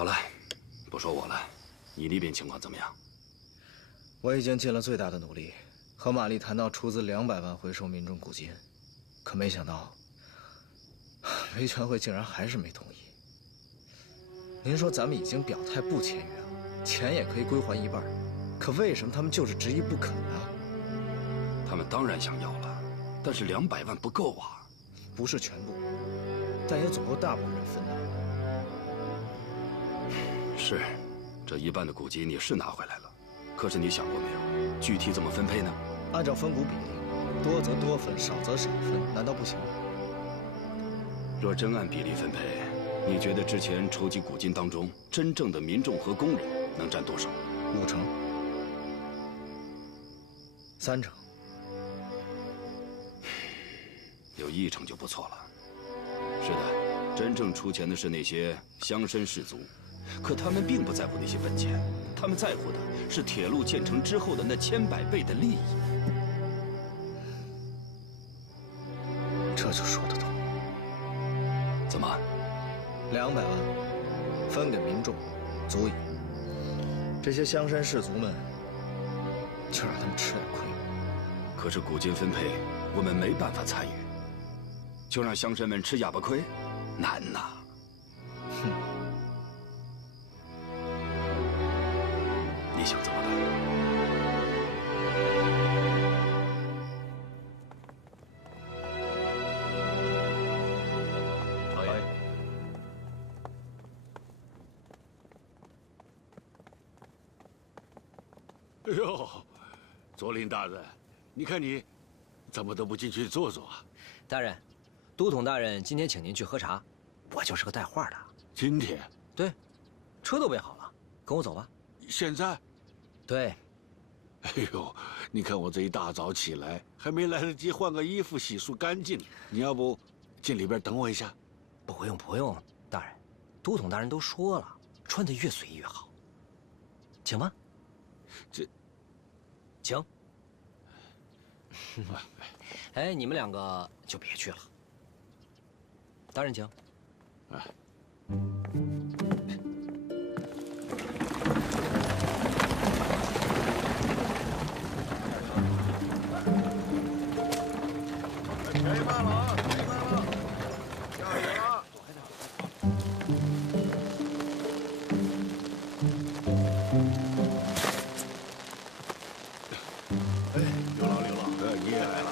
好了，不说我了，你那边情况怎么样？我已经尽了最大的努力，和玛丽谈到出资200万回收民众古金，可没想到，维权会竟然还是没同意。您说咱们已经表态不签约了，钱也可以归还一半，可为什么他们就是执意不肯呢？他们当然想要了，但是200万不够啊。不是全部，但也总够大部分人分的。是，这一半的古金你是拿回来了，可是你想过没有，具体怎么分配呢？按照分股比例，多则多分，少则少分，难道不行吗？若真按比例分配，你觉得之前筹集古金当中，真正的民众和工人能占多少？5成、3成，有1成就不错了。是的，真正出钱的是那些乡绅士族，可他们并不在乎那些本钱，他们在乎的是铁路建成之后的那千百倍的利益。这就说得通。怎么？200万分给民众，足矣。这些乡绅士族们，就让他们吃点亏。可是古金分配，我们没办法参与，就让乡绅们吃哑巴亏，难呐。哼，你想怎么办？哎呦，左领大人，你看你怎么都不进去坐坐啊？大人，都统大人今天请您去喝茶，我就是个带话的。今天？对，车都备好了，跟我走吧。现在？对。哎呦，你看我这一大早起来，还没来得及换个衣服、洗漱干净，你要不进里边等我一下？不用不用，大人，都统大人都说了，穿得越随意越好。请吧。这。请。哎，你们2个就别去了。大人请。哎。便宜卖了啊！便宜卖了，下雨了。哎，刘老，你也来了。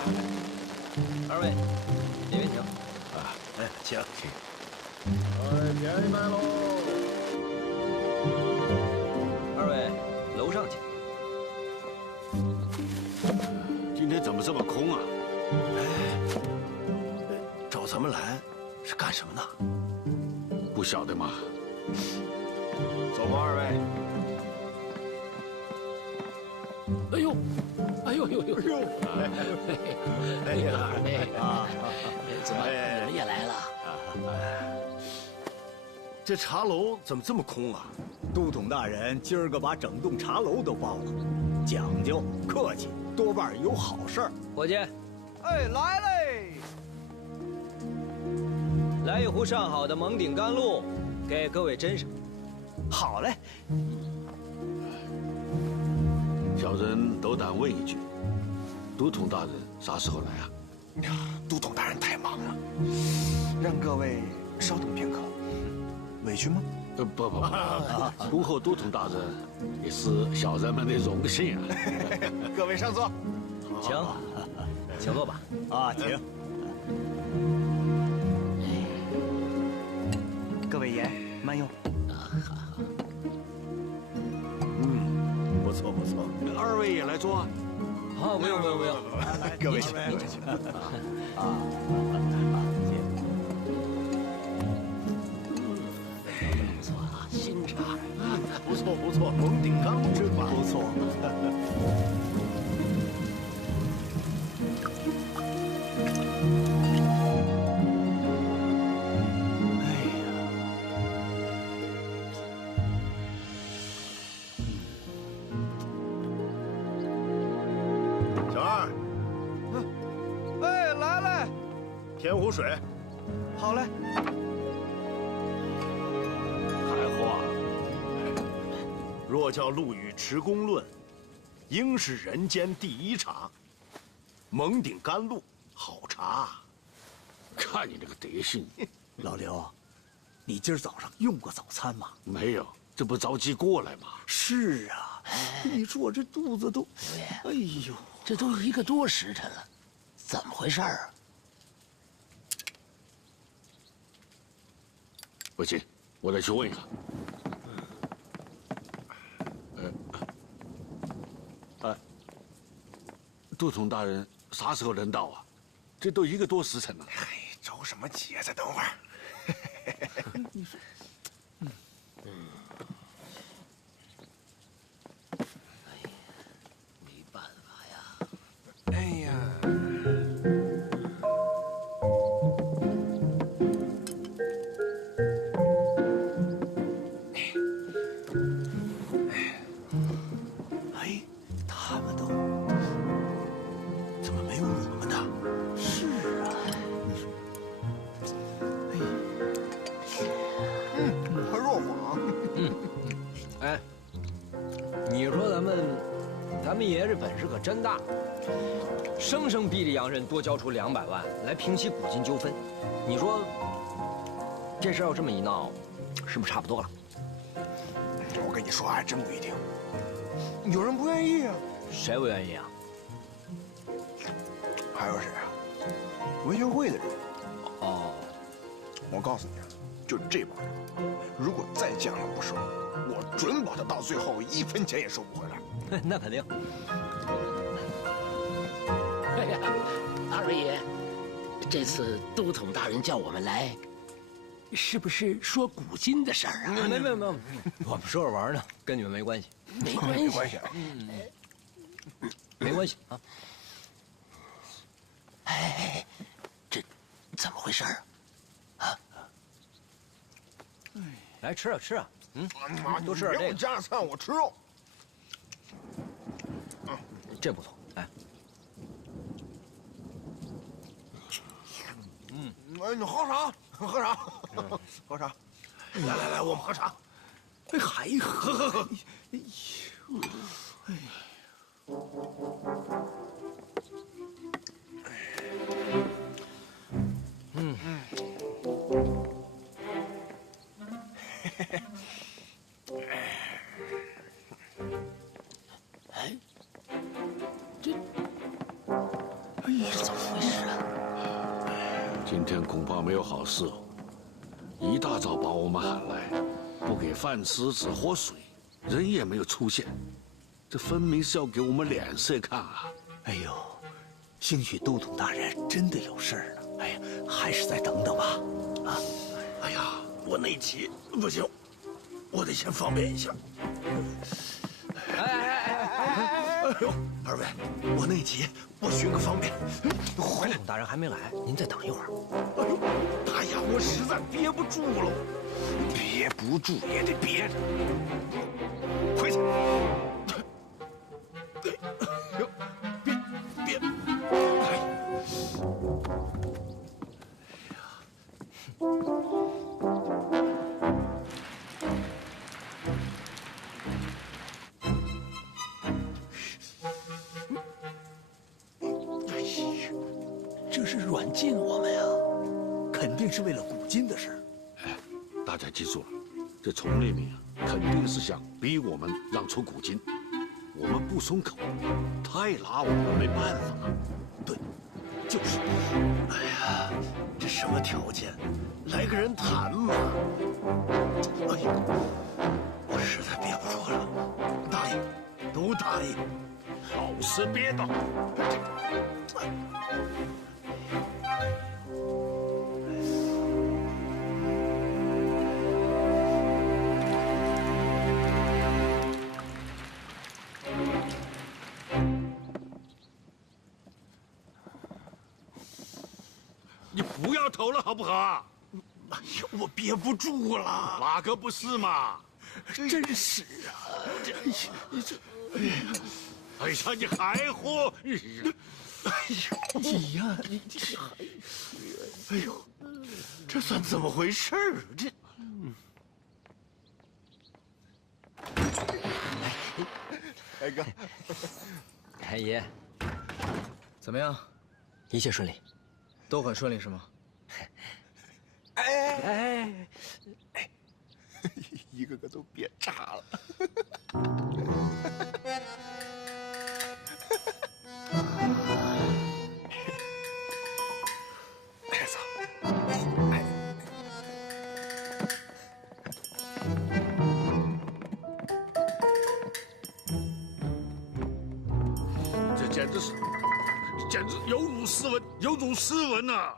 2位，里面请。啊，哎，请。哎，便宜卖喽。2位，楼上请。今天怎么这么空啊？哎，找咱们来是干什么呢？不晓得吗？走吧，2位。哎呦，哎呦呦呦呦！哎呀，啊，怎么你们也来了？这茶楼怎么这么空啊？都统大人今儿个把整栋茶楼都包了，讲究客气，多半有好事儿。伙计，哎，来嘞！来一壶上好的蒙顶甘露，给各位斟上。好嘞。小人斗胆问一句，都统大人啥时候来啊？呀，都统大人太忙了，让各位稍等片刻。委屈吗？不，恭候都统大人也是小人们的荣幸啊。各位上座。请，请坐吧。啊，请。各位爷，慢用。不错不错。2位也来坐啊？啊，不用。来，各位请。啊。新茶，不错，蒙顶甘露真不错。哎呀，小二，哎，来，添壶水。好嘞。还话或叫《陆羽持公论》，应是人间第一茶。蒙顶甘露，好茶。看你这个德行，老刘，你今儿早上用过早餐吗？没有，这不着急过来吗？是啊，你说我这肚子都，哎呦，这都1个多时辰了，怎么回事儿啊？不行，我得去问一下。都统大人啥时候能到啊？这都1个多时辰了。哎，着什么急啊？再等会儿。你说，没办法呀。哎呀，哎，他们都怎么没有我们呢？是啊，你说，还肉黄。哎，你说咱们爷这本事可真大，生生逼着洋人多交出200万来平息古今纠纷。你说这事要这么一闹，是不是差不多了？我跟你说，还真不一定。有人不愿意啊。谁不愿意啊？还有谁啊？文学会的人。哦，我告诉你啊，就这帮人，如果再降了不收，我准保他到最后1分钱也收不回来。那肯定。哎呀，二位爷，这次都统大人叫我们来，是不是说古今的事儿啊？没，我们说着玩呢，跟你们没关系。没关系，没关系啊。没关系啊。哎，这怎么回事儿啊？来吃啊吃啊，多吃别给我点这个，加上菜，我吃肉。这不错。哎，哎，你喝啥？喝啥？喝啥？来，我们喝茶。哎，还喝。哎呦，哎，这，哎呀，怎么回事啊？今天恐怕没有好事哦。一大早把我们喊来，不给饭吃，只喝水，人也没有出现，这分明是要给我们脸色看啊！哎呦，兴许都统大人真的有事儿呢。哎呀，还是再等等吧。啊，哎呀，我内急，不行，我得先方便一下。哎呦，二位，我内急，我寻个方便。都统大人还没来，您再等一会儿。哎呦，哎呀，我实在憋不住了，憋不住也得憋着。快去！别！哎，哎呀，这是软禁我们呀！肯定是为了古今的事儿。哎，大家记住了，这丛立明啊，肯定是想逼我们让出古今，我们不松口，他也拿我们没办法。对，就是。哎呀，这什么条件？来个人谈嘛！哎呀，我实在憋不住了，答应，都答应。老实憋的。你不要投了好不好？哎呀，我憋不住了，哪个不是嘛？真是啊！哎呀，你还喝？你呀，你这还……哎呦，这算怎么回事儿？这……大哥，哎爷，怎么样？一切顺利，都很顺利是吗？哎，一个个都变差了。哎操！这简直有辱斯文，有辱斯文呐！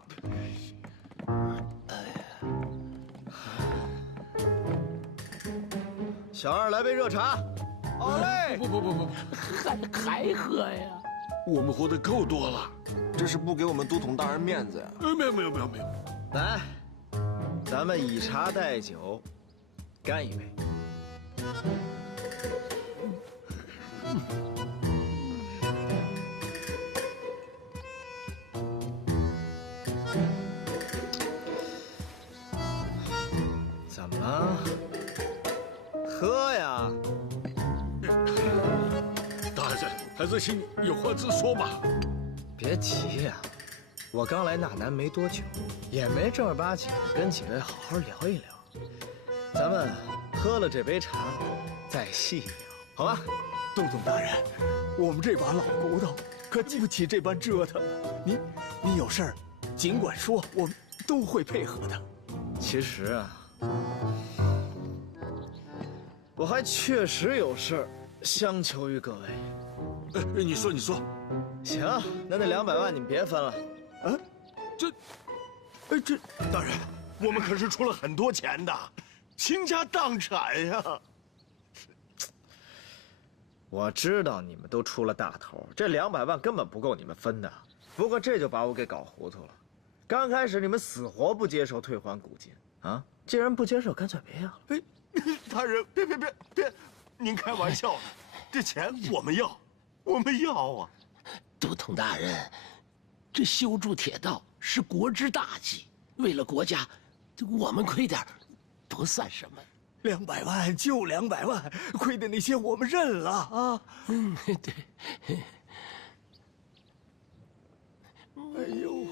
小二来杯热茶。好嘞。不，还喝呀？我们活得够多了。这是不给我们都统大人面子呀！没有。来，咱们以茶代酒，干一杯。怎么了？喝呀！大人，还是请有话直说嘛。别急呀，我刚来纳南没多久，也没正儿八经跟几位好好聊一聊。咱们喝了这杯茶，再细聊，好吧？都统大人，我们这把老骨头可经不起这般折腾啊！你有事儿，尽管说，我们都会配合的。其实啊，我还确实有事儿相求于各位。你说。行，那200万你们别分了。啊，这大人，我们可是出了很多钱的，倾家荡产呀！我知道你们都出了大头，这200万根本不够你们分的。不过这就把我给搞糊涂了。刚开始你们死活不接受退还古金啊，既然不接受，干脆别要了。哎，大人，别，您开玩笑呢，这钱我们要啊！都统大人，这修筑铁道是国之大计，为了国家，我们亏点不算什么。 200万就200万，亏的那些我们认了啊！对。哎呦，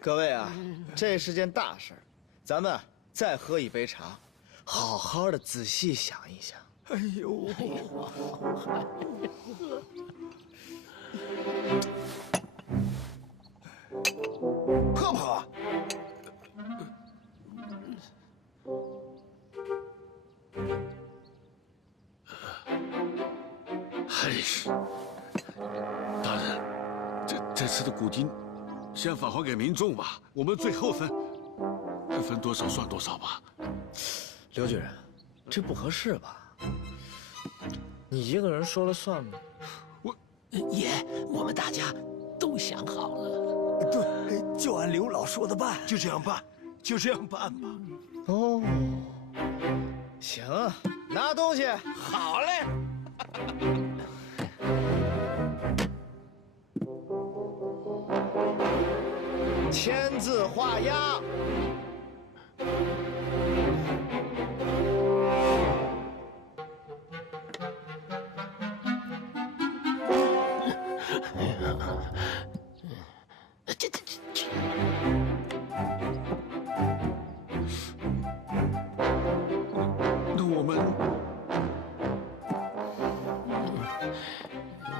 各位啊，这是件大事，咱们再喝一杯茶，好好的仔细想一想。哎呦，喝不喝？ 还是大人，这次的古金，先返还给民众吧。我们最后分多少算多少吧。刘举人，这不合适吧？你一个人说了算吗？爷，我们大家都想好了。对，就按刘老说的办，就这样办吧。哦，行啊，拿东西。好嘞。签字画押。那我们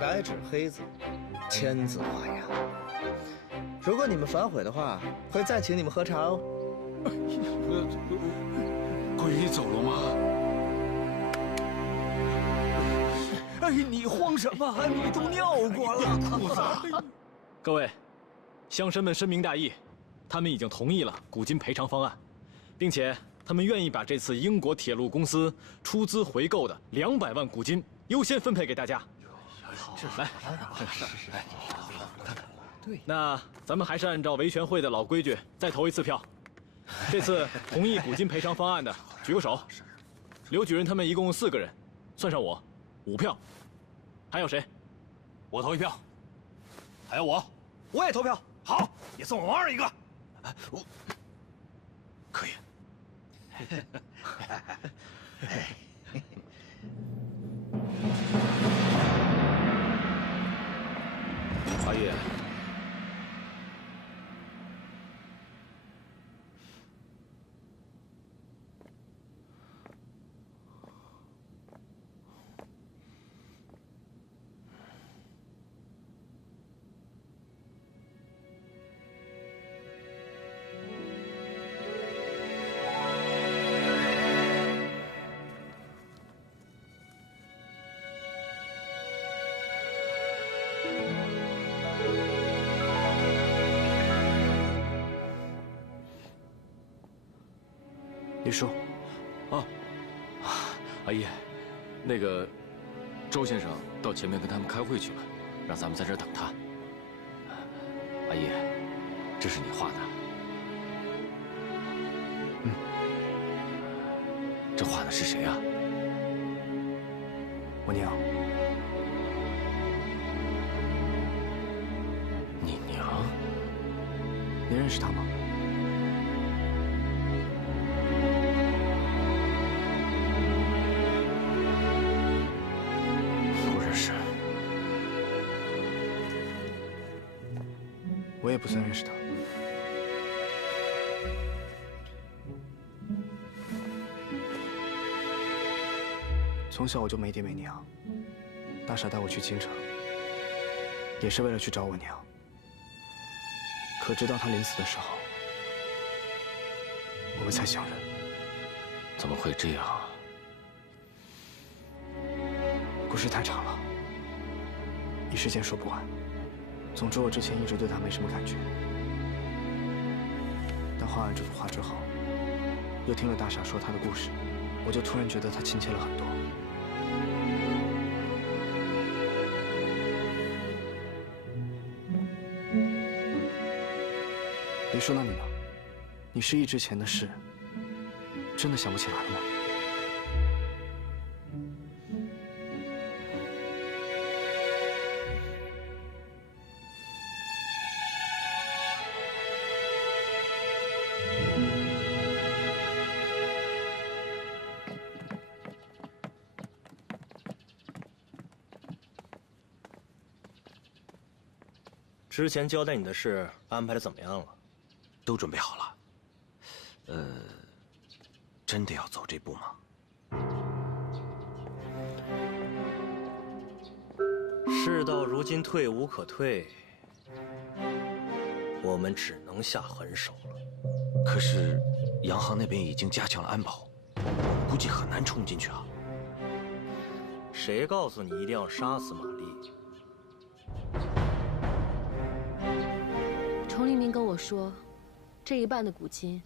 白纸黑字，签字画押。如果你们反悔的话，会再请你们喝茶哦。桂姨走了吗？哎，你慌什么？你都尿过了，裤子。各位，乡绅们深明大义，他们已经同意了古金赔偿方案，并且他们愿意把这次英国铁路公司出资回购的200万古金优先分配给大家。来，对，那咱们还是按照维权会的老规矩，再投一次票。这次同意古金赔偿方案的举个手。刘举人他们一共4个人，算上我，5票。还有谁？我投1票。还有我。我也投票。好，也送王二一个。可以。阿爷，李叔，阿爷，那个周先生到前面跟他们开会去了，让咱们在这儿等他。阿爷，这是你画的？这画的是谁啊？我娘。你娘？您认识她吗？不认识。我也不算认识她。从小我就没爹没娘，大傻带我去京城，也是为了去找我娘。可直到他临死的时候，我们才相认。怎么会这样啊？故事太长了，一时间说不完。总之，我之前一直对他没什么感觉，但画完这幅画之后，又听了大傻说他的故事，我就突然觉得他亲切了很多。李叔，那你呢？你失忆之前的事，真的想不起来了吗？之前交代你的事安排的怎么样了？都准备好了。真的要走这步吗？事到如今退无可退，我们只能下狠手了。可是，洋行那边已经加强了安保，估计很难冲进去啊。谁告诉你一定要杀死玛丽？崇黎明跟我说，这一半的古金，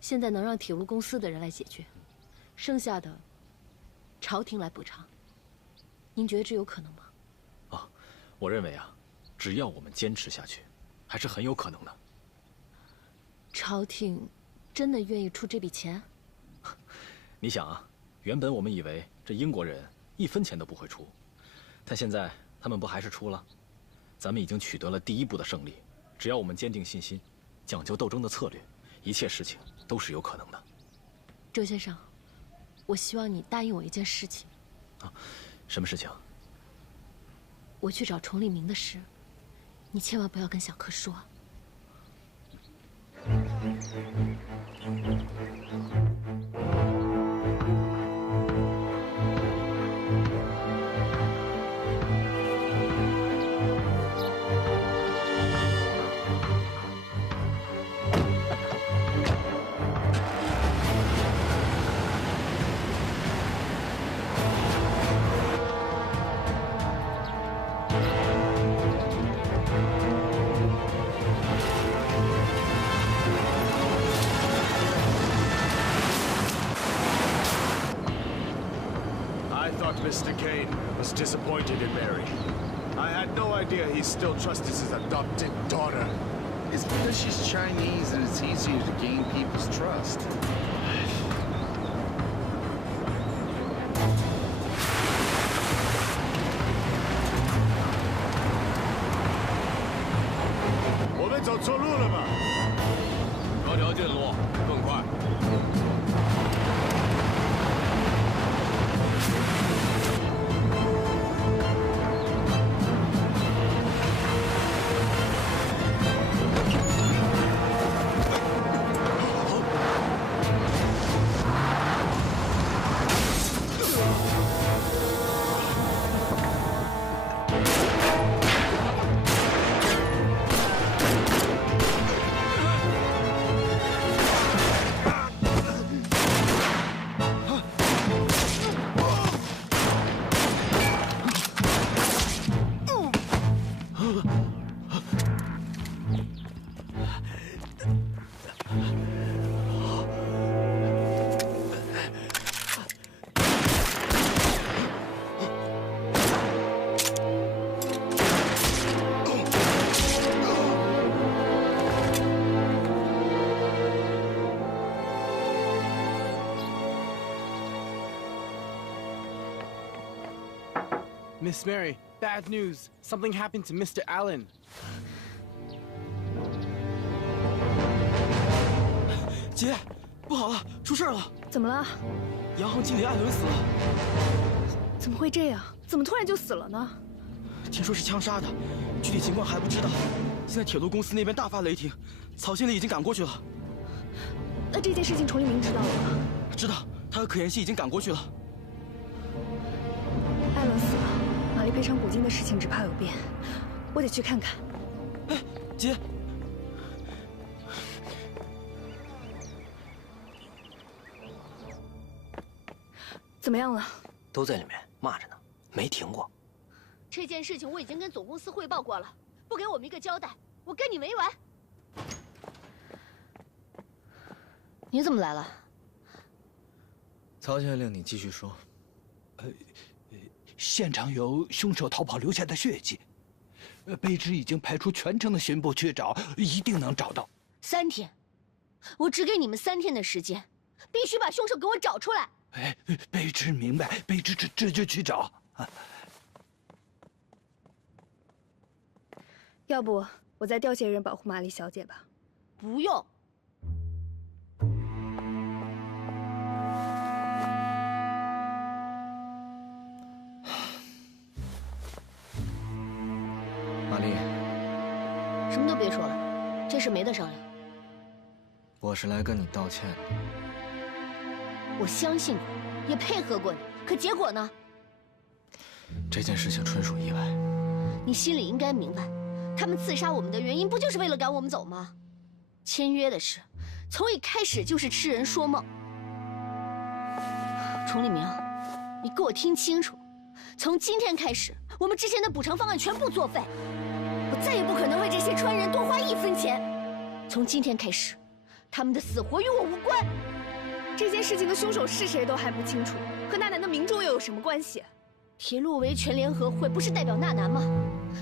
现在能让铁路公司的人来解决，剩下的，朝廷来补偿。您觉得这有可能吗？我认为啊，只要我们坚持下去，还是很有可能的。朝廷真的愿意出这笔钱？你想啊，原本我们以为这英国人1分钱都不会出，但现在他们不还是出了？咱们已经取得了第一步的胜利，只要我们坚定信心，讲究斗争的策略，一切事情都是有可能的。周先生，我希望你答应我一件事情。什么事情？我去找崇黎明的事，你千万不要跟小柯说。Mr. Kane was disappointed in Mary. I had no idea he still trusted his adopted daughter. It's because she's Chinese and it's easier to gain people's trust. We 们走错路了吧？这条近路更快。Miss Mary, bad news. Something happened to Mr. Allen. 姐，不好了，出事了！怎么了？洋行经理艾伦死了。怎么会这样？怎么突然就死了呢？听说是枪杀的，具体情况还不知道。现在铁路公司那边大发雷霆，曹经理已经赶过去了。那这件事情崇立明知道了吗？知道，他和可言熙已经赶过去了。艾伦死了，玛丽赔偿古金的事情只怕有变，我得去看看。哎，姐。 怎么样了？都在里面骂着呢，没停过。这件事情我已经跟总公司汇报过了，不给我们一个交代，我跟你没完。你怎么来了？曹县令，你继续说。现场有凶手逃跑留下的血迹，卑职已经派出全城的巡捕去找，一定能找到。3天，我只给你们3天的时间，必须把凶手给我找出来。 哎，卑职明白，卑职这就去找。要不我再调些人保护玛丽小姐吧？不用。玛丽，什么都别说了，这事没得商量。我是来跟你道歉的。 我相信过你，也配合过你，可结果呢？这件事情纯属意外。你心里应该明白，他们刺杀我们的原因不就是为了赶我们走吗？签约的事，从一开始就是痴人说梦。崇立明，你给我听清楚，从今天开始，我们之前的补偿方案全部作废，我再也不可能为这些川人多花1分钱。从今天开始，他们的死活与我无关。 这件事情的凶手是谁都还不清楚，和纳南的民众又有什么关系？铁路维权联合会不是代表纳南吗？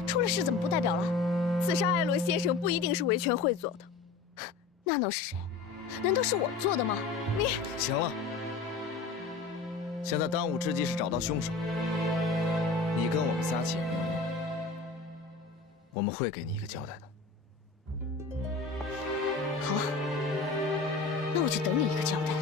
出了事怎么不代表了？刺杀艾伦先生不一定是维权会做的，那能是谁？难道是我做的吗？你行了，现在当务之急是找到凶手。你跟我们撒起名，我们会给你一个交代的。好啊，那我就等你一个交代。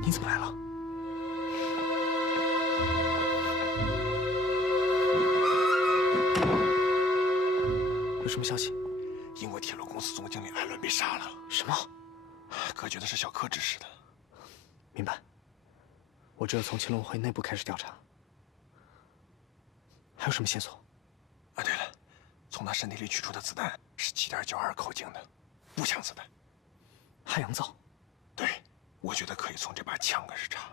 你怎么来了？有什么消息？英国铁路公司总经理艾伦被杀了。什么？哥觉得是小柯指使的。明白。我只有从青龙会内部开始调查。还有什么线索？啊，对了，从他身体里取出的子弹是7.92口径的步枪子弹，汉阳造。对。 我觉得可以从这把枪开始查。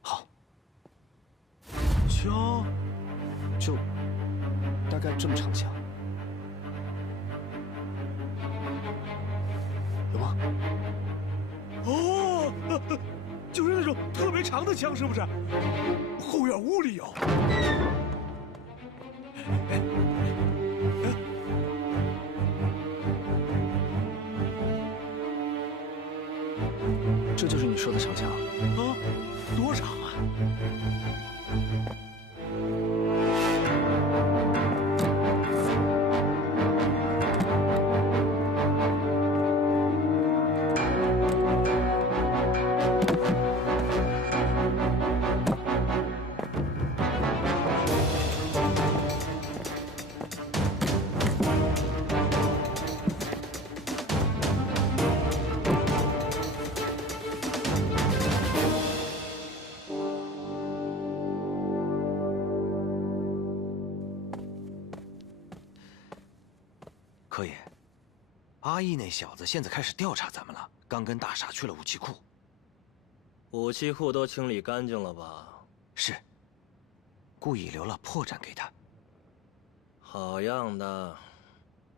好，枪就大概这么长枪，有吗？哦，就是那种特别长的枪，是不是？后院屋里有。这就是你说的长枪啊？多长啊？柯爷，阿义那小子现在开始调查咱们了，刚跟大傻去了武器库。武器库都清理干净了吧？是。故意留了破绽给他。好样的，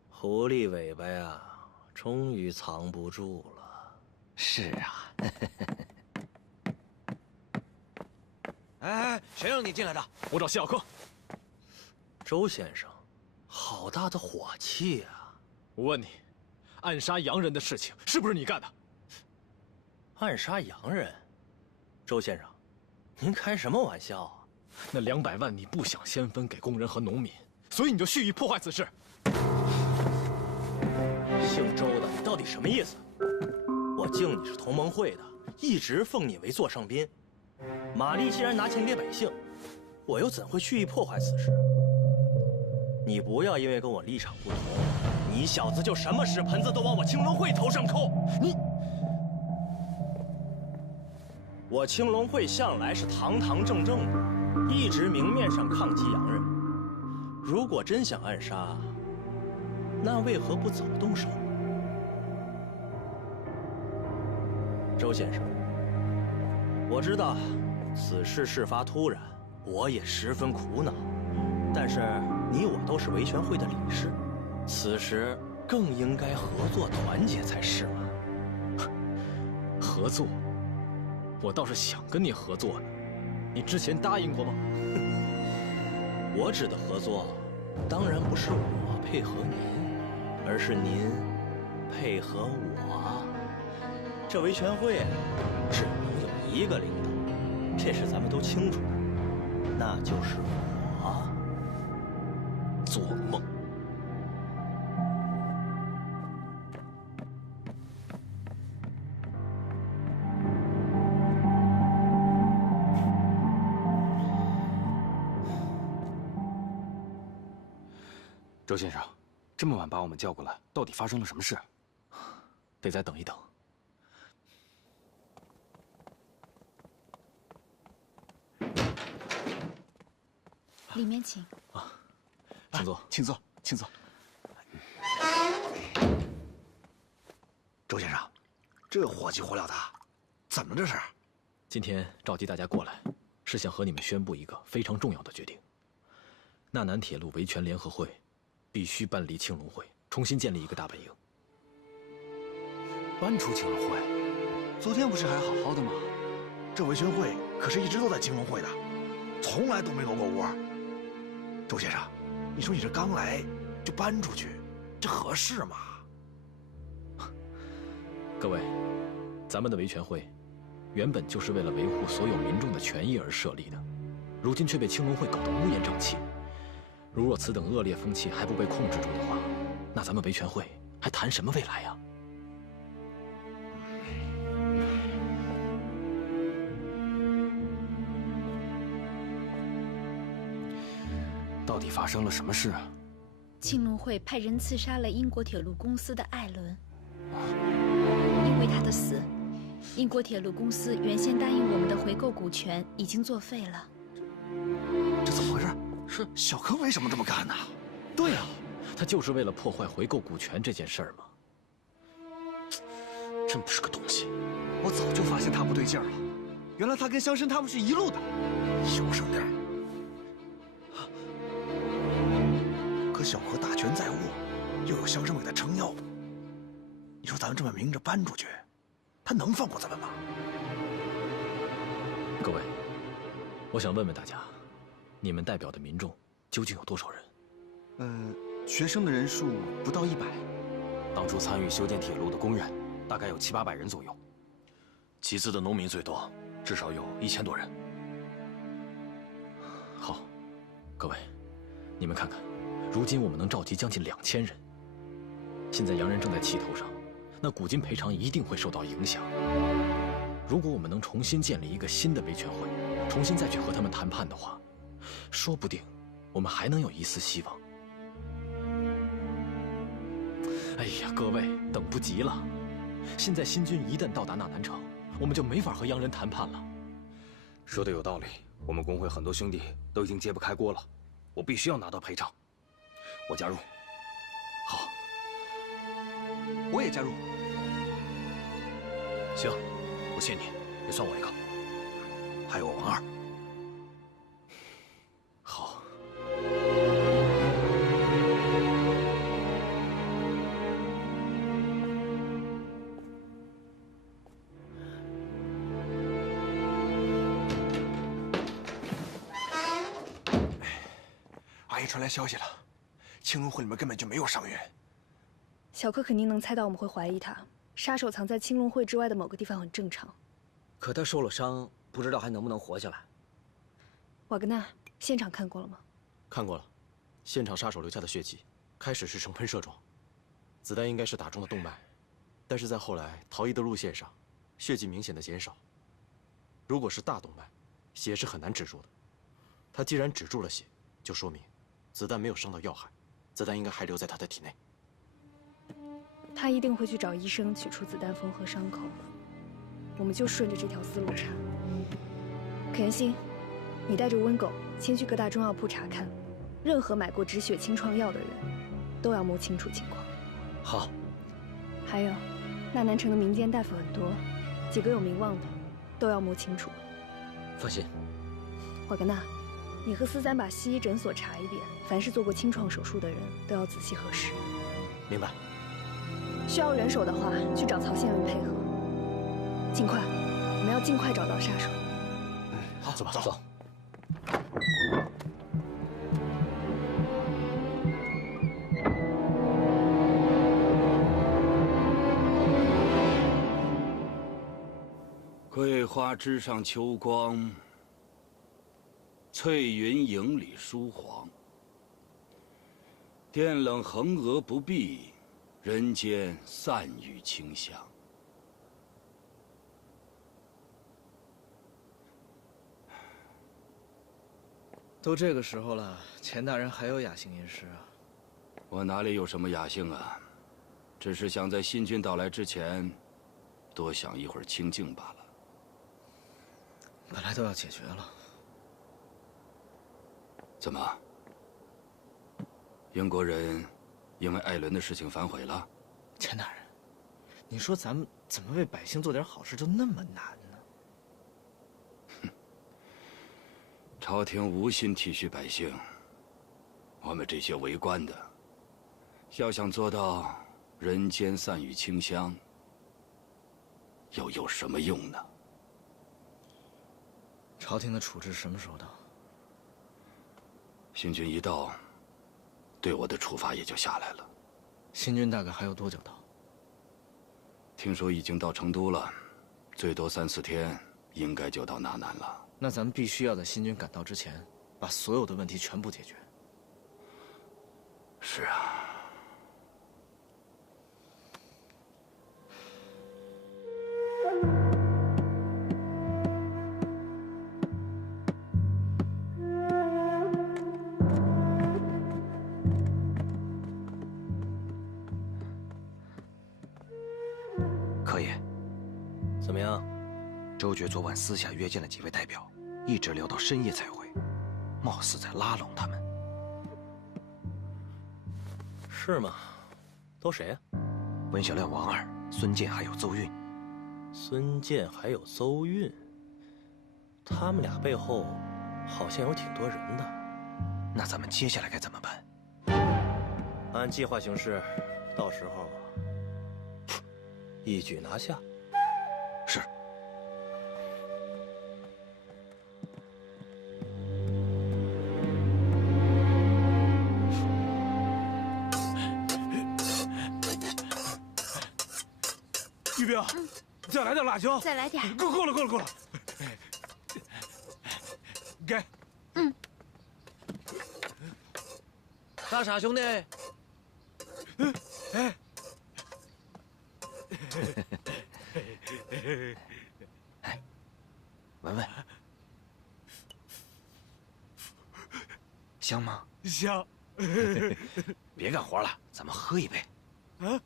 狐狸尾巴呀，终于藏不住了。是啊。哎，谁让你进来的？我找谢小柯。周先生，好大的火气啊！我问你，暗杀洋人的事情是不是你干的？暗杀洋人？周先生，您开什么玩笑啊？那200万你不想先分给工人和农民，所以你就蓄意破坏此事。姓周的，你到底什么意思？我敬你是同盟会的，一直奉你为座上宾。玛丽既然拿钱给百姓，我又怎会蓄意破坏此事？你不要因为跟我立场不同，你小子就什么屎盆子都往我青龙会头上扣。我青龙会向来是堂堂正正的，一直明面上抗击洋人。如果真想暗杀，那为何不早动手？周先生，我知道此事事发突然，我也十分苦恼。但是你我都是维权会的理事，此时更应该合作团结才是嘛。合作？我倒是想跟你合作呢，你之前答应过吗？我指的合作，当然不是我配合您，而是您配合我。这维权会只能有一个领导，这事咱们都清楚的，那就是我。做梦！周先生，这么晚把我们叫过来，到底发生了什么事？得再等一等。里面请。请坐，请坐，请坐。周先生，这火急火燎的，怎么这是？今天召集大家过来，是想和你们宣布一个非常重要的决定：纳南铁路维权联合会必须搬离青龙会，重新建立一个大本营。搬出青龙会？昨天不是还好好的吗？这维权会可是一直都在青龙会的，从来都没挪过窝。周先生，你说你这刚来就搬出去，这合适吗？各位，咱们的维权会原本就是为了维护所有民众的权益而设立的，如今却被青龙会搞得乌烟瘴气。如若此等恶劣风气还不被控制住的话，那咱们维权会还谈什么未来呀？到底发生了什么事啊？青龙会派人刺杀了英国铁路公司的艾伦。因为他的死，英国铁路公司原先答应我们的回购股权已经作废了。这怎么回事？是小柯为什么这么干呢？对呀，他就是为了破坏回购股权这件事儿嘛。真不是个东西！我早就发现他不对劲儿了，原来他跟乡绅他们是一路的。小声点儿。可小柯大权在握，又有乡绅给他撑腰。你说咱们这么明着搬出去，他能放过咱们吗？各位，我想问问大家，你们代表的民众究竟有多少人？学生的人数不到100，当初参与修建铁路的工人大概有700、800人左右，集资的农民最多，至少有1000多人。好，各位，你们看看，如今我们能召集将近2000人，现在洋人正在气头上。那古今赔偿一定会受到影响。如果我们能重新建立一个新的维权会，重新再去和他们谈判的话，说不定我们还能有一丝希望。哎呀，各位，等不及了！现在新军一旦到达纳南城，我们就没法和洋人谈判了。说的有道理，我们工会很多兄弟都已经揭不开锅了，我必须要拿到赔偿。我加入。好，我也加入。行，我信你，也算我一个。还有王二。好。阿姨传来消息了，青龙会里面根本就没有伤员。小柯肯定能猜到我们会怀疑他。杀手藏在青龙会之外的某个地方很正常。可他受了伤，不知道还能不能活下来。瓦格纳，现场看过了吗？看过了，现场杀手留下的血迹，开始是呈喷射状，子弹应该是打中了动脉，但是在后来逃逸的路线上，血迹明显的减少。如果是大动脉，血是很难止住的。他既然止住了血，就说明子弹没有伤到要害，子弹应该还留在他的体内。他一定会去找医生取出子弹缝合伤口，我们就顺着这条思路查。肯元星，你带着温狗先去各大中药铺查看，任何买过止血清创药的人，都要摸清楚情况。好。还有，纳南城的民间大夫很多，几个有名望的，都要摸清楚。放心。瓦格纳，你和斯三把西医诊所查一遍，凡是做过清创手术的人都要仔细核实。明白。需要人手的话，去找曹宪文配合。尽快，我们要尽快找到杀手。好，走吧，走。桂花枝上秋光，翠云影里疏黄。电冷横额不闭，人间散雨清香。都这个时候了，钱大人还有雅兴吟诗啊？我哪里有什么雅兴啊？只是想在新君到来之前，多享一会儿清静罢了。本来都要解决了。怎么？英国人因为艾伦的事情反悔了？钱大人，你说咱们怎么为百姓做点好事就那么难呢？哼，朝廷无心体恤百姓，我们这些为官的，要想做到人间散雨清香，又有什么用呢？朝廷的处置什么时候到？新君一到，对我的处罚也就下来了。新君大概还有多久到？听说已经到成都了，最多3、4天，应该就到纳南了。那咱们必须要在新君赶到之前，把所有的问题全部解决。是啊。柯爷，怎么样？周爵昨晚私下约见了几位代表，一直聊到深夜才回，貌似在拉拢他们。是吗？都谁啊？温小亮、王二、孙健还有邹韵。孙健还有邹韵，他们俩背后好像有挺多人的。那咱们接下来该怎么办？按计划行事，到时候一举拿下。是。玉冰，再来点辣椒。再来点。够了，够了。给。嗯。大傻兄弟。哎。哎，闻闻，香吗？香。别干活了，咱们喝一杯。啊？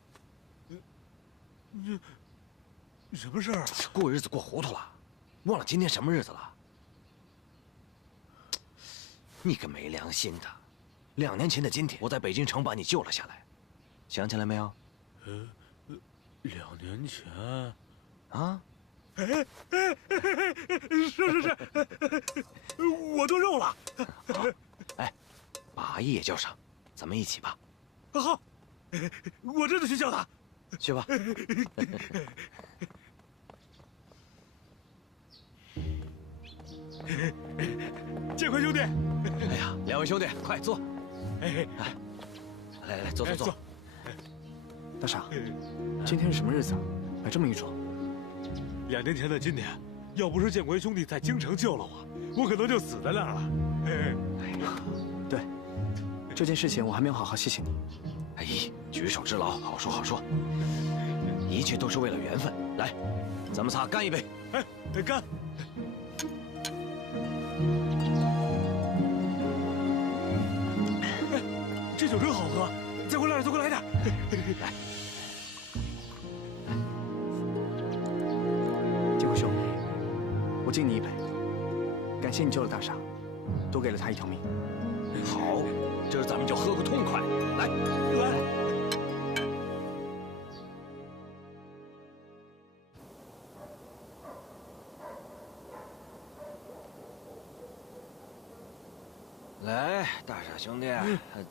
什么事儿啊？过日子过糊涂了，忘了今天什么日子了？你个没良心的！2年前的今天，我在北京城把你救了下来，想起来没有？ 2年前，啊？是，我多肉了。哎，把阿姨也叫上，咱们一起吧。好，我这就去叫他。去吧。建奎兄弟，哎呀，2位兄弟，快坐。哎，来，坐。大傻，今天是什么日子？摆这么一桌。 2年前的今天，要不是建奎兄弟在京城救了我，我可能就死在那儿了。对，这件事情我还没有好好谢谢你。哎，举手之劳，好说好说，一切都是为了缘分。来，咱们仨干一杯。哎，干！哎，这酒真好喝，再给我来点，再给我来点。来。 我敬你一杯，感谢你救了大傻，多给了他一条命。好，这咱们就喝个痛快。来。来，大傻兄弟，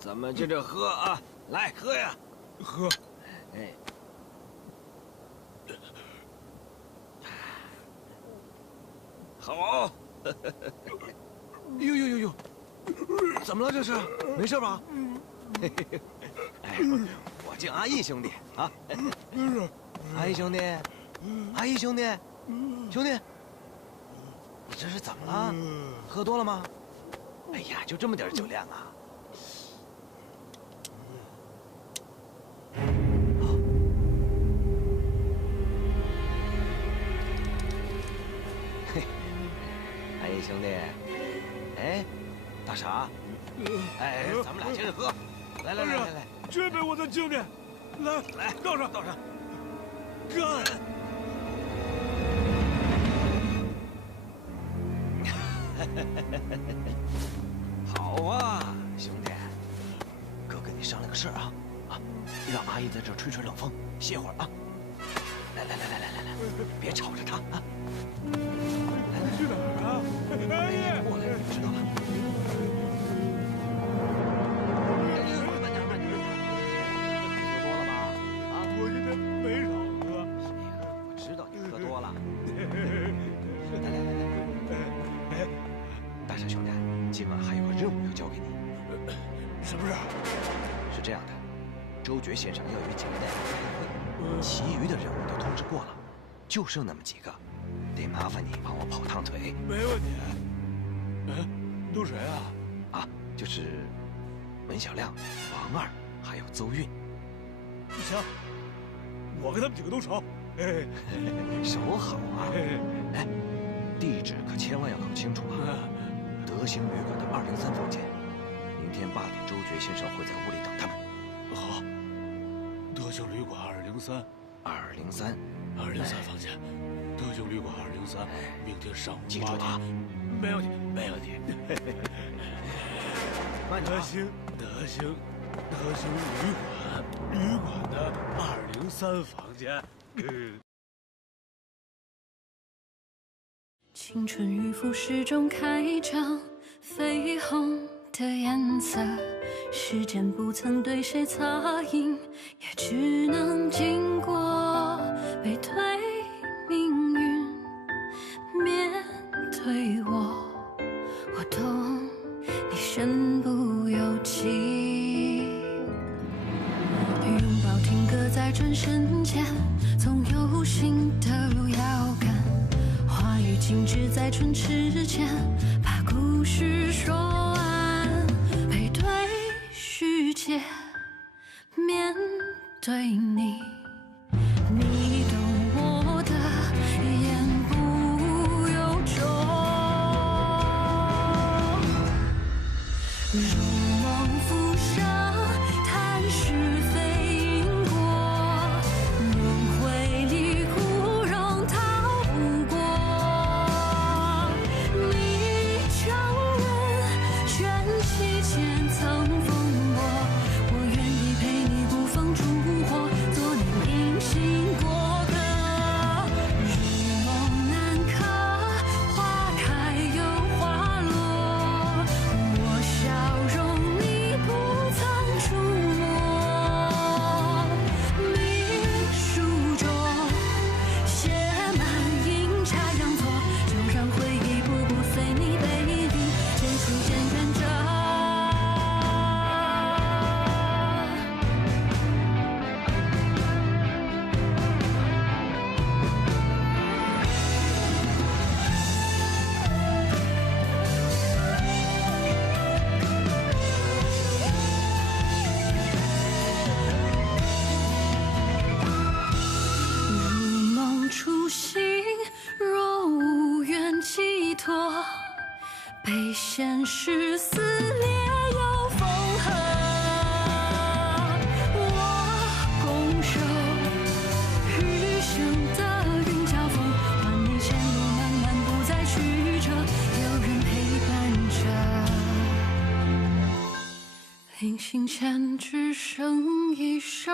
咱们接着喝啊！来，喝呀，喝。哎。 好，呦，怎么了这是？没事吧？哎，我敬阿义兄弟啊！阿义兄弟，兄弟，你这是怎么了？喝多了吗？哎呀，就这么点酒量啊！兄弟，哎，大傻，哎，咱们俩接着喝，来，这杯我再敬你，来，倒上，干！好啊，兄弟，哥跟你商量个事儿啊，让阿姨在这儿吹吹冷风，歇会儿啊。来，别吵着她啊。 去哪儿啊？阿姨，过来，知道了。慢点，喝多了吧？啊，我今天没少喝。我知道你喝多了。来，大傻兄弟，今晚还有个任务要交给你。什么事？是这样的，周觉先生要与景代开会，其余的任务都通知过了，就剩那么几个。 得麻烦你帮我跑趟腿，没问题。都谁啊？啊，就是文小亮、王二，还有邹韵。行，我跟他们几个都熟。手好啊！哎，地址可千万要搞清楚啊！德兴旅馆的203房间，明天8点，周觉先生会在屋里等他们。好，德兴旅馆203房间。 德兴旅馆203，明天上午8点。记住啊，没问题。慢点。德兴旅馆的203房间。青春与腐蚀中开张，绯红的颜色，时间不曾对谁擦印，也只能经过背对。 命运面对我，我懂你身不由己。拥抱停格在转身间，总有新的路要赶。话语静止在唇齿间，把故事说完。背对世界，面对你，你懂我的。 如梦浮生，谈是非因果，轮回里枯荣逃不过。你承认卷起千层风波，我愿意陪你不放烛火，做你铭心过。被现实撕裂又缝合。我拱手，余生的云交锋，换你前路漫漫不再曲折，有人陪伴着。临行前只剩一首，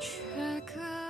却歌。